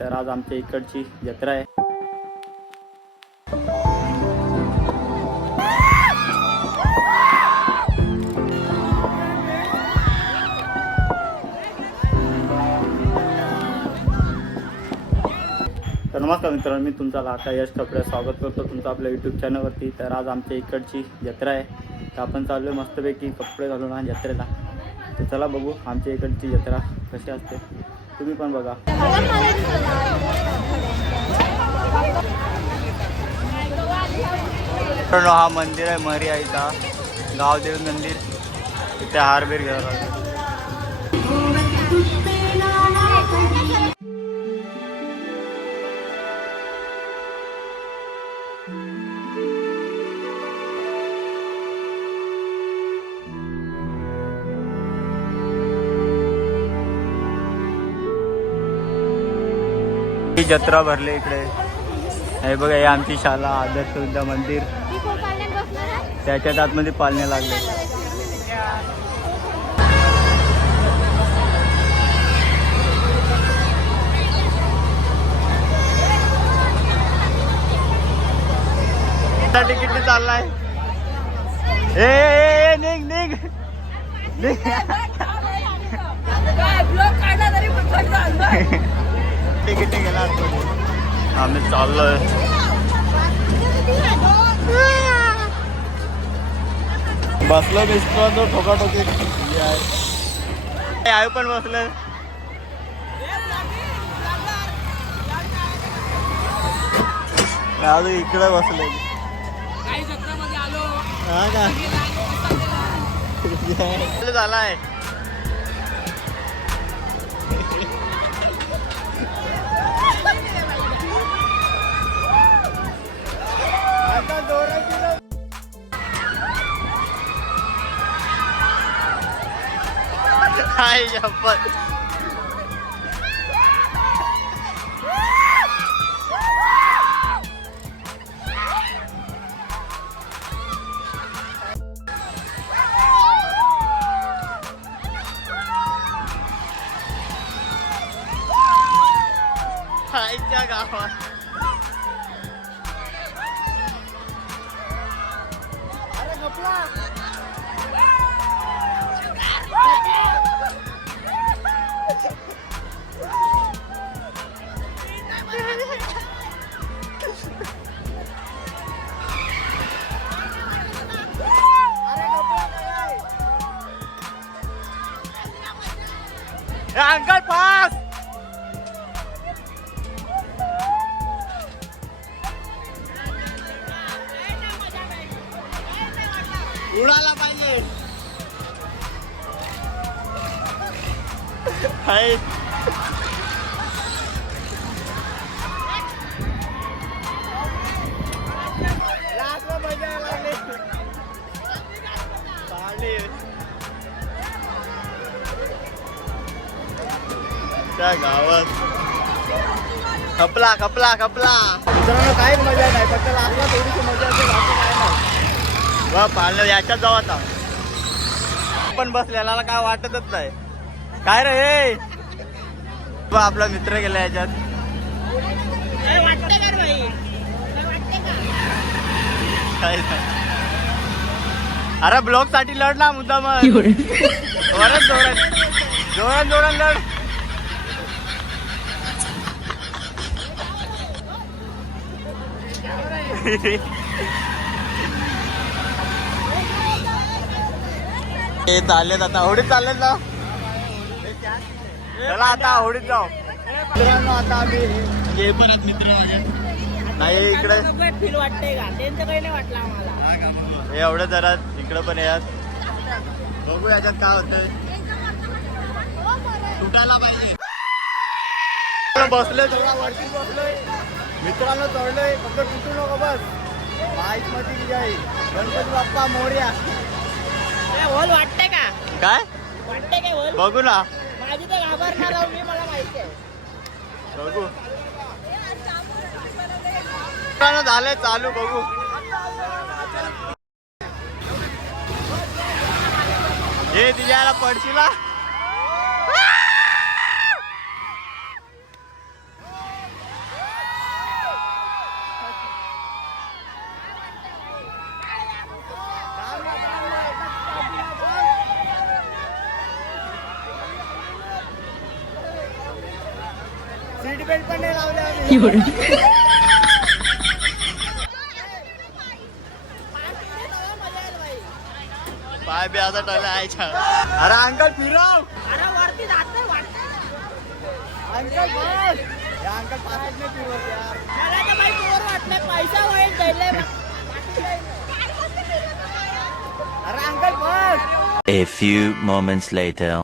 तर आज आमच्या इकडची जत्रा आहे. तर नमस्कार मित्रांनो, मी तुमचा लाका यश कपडे स्वागत करतो तुमचं आपल्या यूट्यूब चॅनलवरती. तर आज आमच्या इकडची जत्रा आहे, तर आपण चाललो आहे मस्तपैकी कपडे घालून आज जत्रेला. तर चला बघू आमच्या इकडची जत्रा कशी असते, तुम्ही पण बघा. हा मंदिर आहे मरी आईचा गावदेव मंदिर. इथे हारबीर घ्यायला जत्रा भरले इकडे. हे बघा, हे आमची शाळा आदर्श विद्या मंदिर, त्याच्यात आतमध्ये पालणे लागले. तिकीट चाललाय. ए निघ निघ निघ. तिकीट गेला आम्ही चाललोय. बसलो बिसलो तो ठोकाठोकी आहे पण बसलोय. अजून इकडे बसलोय. हा का झालाय. हाय शपथ. हायच्या गावात अंकल पास. उडाला पाहिजे. हाय त्या गावात खपला खपला खपला. मित्रांनो काहीच मजा नाही, फक्त लास्टला थोडीशी मजा असते, बाकी काय नाही. वा पाळलं याच्यात जाऊ आता. पण बसलेला काय वाटतच नाही. काय रे हे आपला मित्र गेला याच्यात. अरे ब्लॉक साठी लढ ना मुद्दा. मग जोरात जोरात जोरात जोरात लढ. हे चाललेत आता होडीत चाललेत ना. चला आता होडीत जाऊ. मित्रांनो आता आम्ही हे पण मित्र नाही इकडे फील वाटतंय का त्यांचं काही नाही वाटलं आम्हाला. हे एवढं जरा इकडं पण यात बघू याच्यात काय होतंय. तुटायला पाहिजे. बसलोय थोडा वरती बसलोय मित्रांनो, चढलोय. फक्त तुटू नको बस. माईक मध्ये जाईल. गणपती बाप्पा मोरया. होल वाटते का काय वाटते काय होल बघू ना. माझी तर घाबरणार मी, मला माहिती आहे. बघू झालंय चालू. बघू हे तिच्याला पडशीला. सीट बेल्ट पण नाही लावले आम्ही. पाय बी आता टोला आहे. अरे अंकल फिरव. अरे वरती जातोय अंकल बस. या अंकल पाच नाही फिरवत यार. मला तर बाई बोर वाटलं. पैसा होईल द्यायला. अरे uncle bus. A few moments later.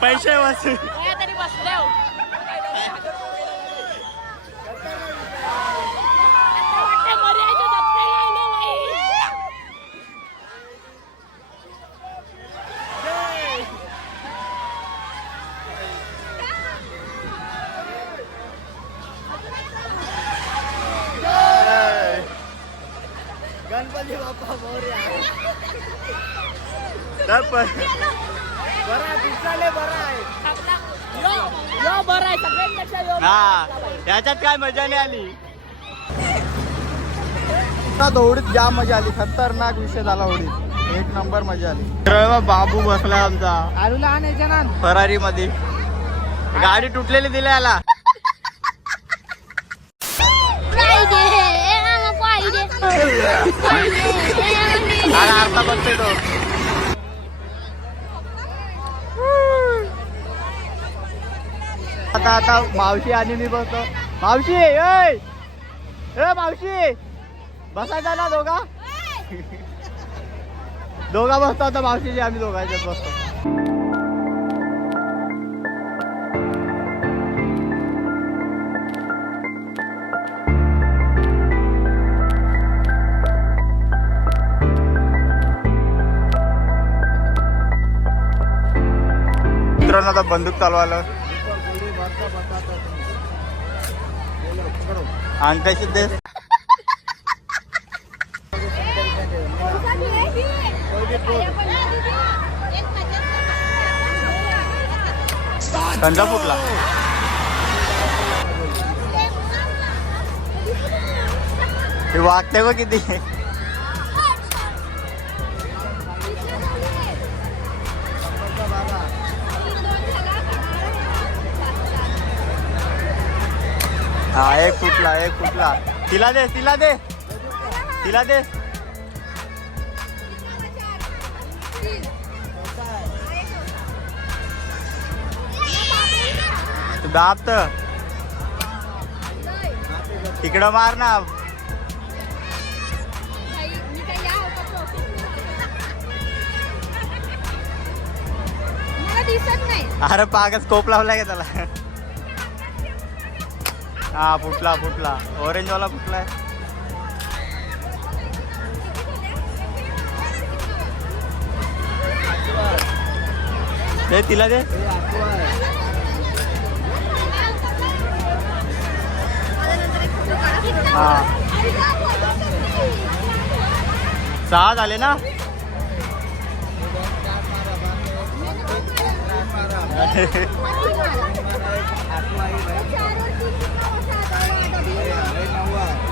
पैसे वाचून तरी बसले हो. गणपती बाप्पा मोरया. बरा दिसले बरा आहे. यो बरं आहे सगळ्यांपेक्षा यो हा याच्यात काय मजा नाही आली. दौडीत जाम मजा आली. खतरनाक विषय झाला होडीत. एक नंबर मजा आली. बाबू बसला आमचा आलूला आणायच्या ना फरारी मध्ये. गाडी तुटलेली दिली याला. अर्धा बसते तो. आता मावशी आणि मी बसतो. मावशी ए मावशी बसायचा ना दोघा. दोघा बसतो आता मावशीची आम्ही दोघांच्यात बसतो. मित्रांनो आता बंदूक चालवायला अंका सिद्धेश कंजा फुटला. हे वागते बघ किती. हा एक फुटला तिला दे तू दाब तर तिकडं मार ना. दिसत नाही. अरे पागच स्कोप लावलाय का त्याला. हा फुटला ऑरेंज वाला फुटलाय. दे तिला दे. हा 6 झाले ना.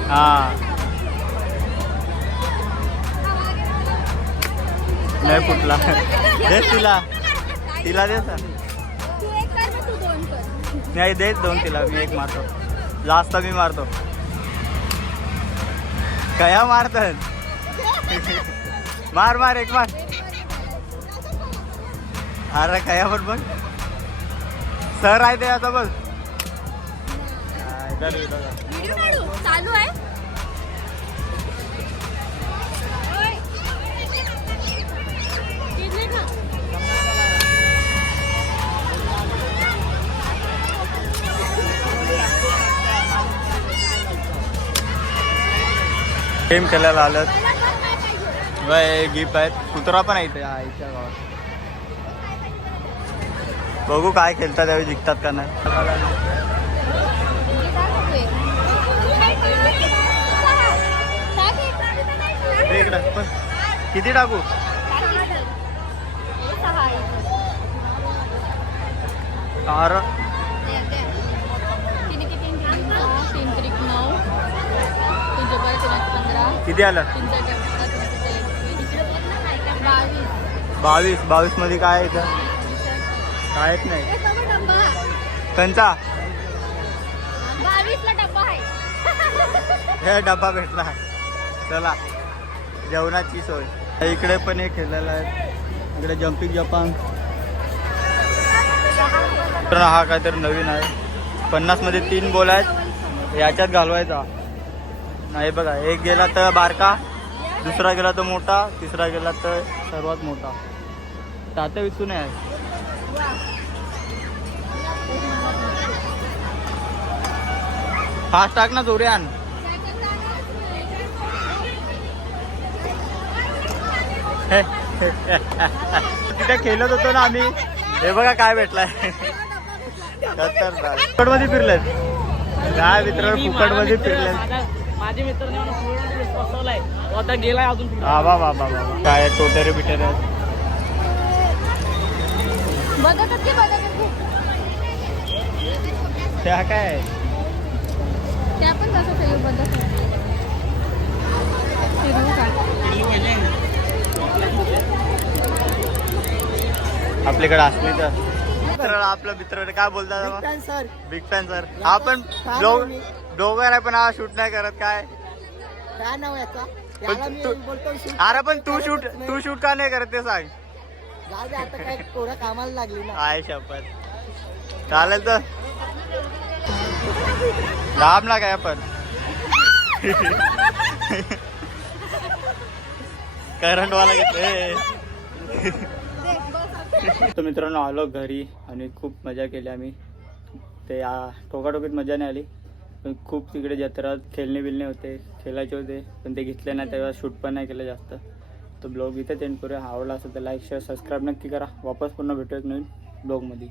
हा नाही फुटला. दे तिला दे सर. नाही दे 2 तिला. मी 1 मारतो. जास्त मी मारतो. कया मारतात. मार 1 मार. अरे कया पण बघ सर आहे ते आता बघ. चालू आहे. गेम खेळायला आलं. गिफ्ट आहेत. कुत्रा पण आहे इथे आईच्या गावात. बघू काय खेळतात त्यावेळी जिंकतात का नाही. इकडं किती टाकू. अरे किती आलं. 22 मध्ये काय आहे कायच नाही. कंचा 22 ला डब्बा आहे. हे डब्बा भेटला. चला जेवणाची सोय. इकडे पण हे खेळलेलं आहे. इकडे जम्पिंग जपांग. हा काहीतरी नवीन आहे. 50 मध्ये 3 बॉल आहेत. याच्यात घालवायचा नाही बघा. एक गेला तर बारका, दुसरा गेला तर मोठा, तिसरा गेला तर सर्वात मोठा. तात्या विकून आहे. फास्ट टाक ना जोऱ्यान. तिथे खेळत होतो ना आम्ही. हे बघा काय भेटलाय. फुकट मध्ये फिरलेत. काय मित्र फुकट मध्ये फिरलेत. माझे मित्रांनी बसवलाय आता गेलाय अजून. बाबा काय टोटेरे बिटेरे त्या काय. त्या पण तसं आपल्याकडे असली तर आपलं मित्र काय बोलतात बिग फॅन सर. हा पण ब्लॉगर आहे पण हा शूट नाही करत. काय नाव याचा. अरे पण तू शूट का नाही करत ते सांग. आता काय पोरं कामाला लागली ना. आहे शपथ. चालेल तर दाब ना काय आपण. करंट वाला घेतोय. तर मित्रांनो आलो घरी आणि खूप मजा केली आम्ही. ते टोकाटोकीत मजा नाही आली पण खूप तिकडे जत्रात खेळणे बिलणे होते. खेळायचे होते पण ते घेतले नाही. तेव्हा शूट पण नाही केलं जास्त. तो ब्लॉग इथेच एंड करूया. आवडला असेल तर लाईक शेअर सबस्क्राईब नक्की करा. वापस पुन्हा भेटूयात नवीन ब्लॉगमध्ये.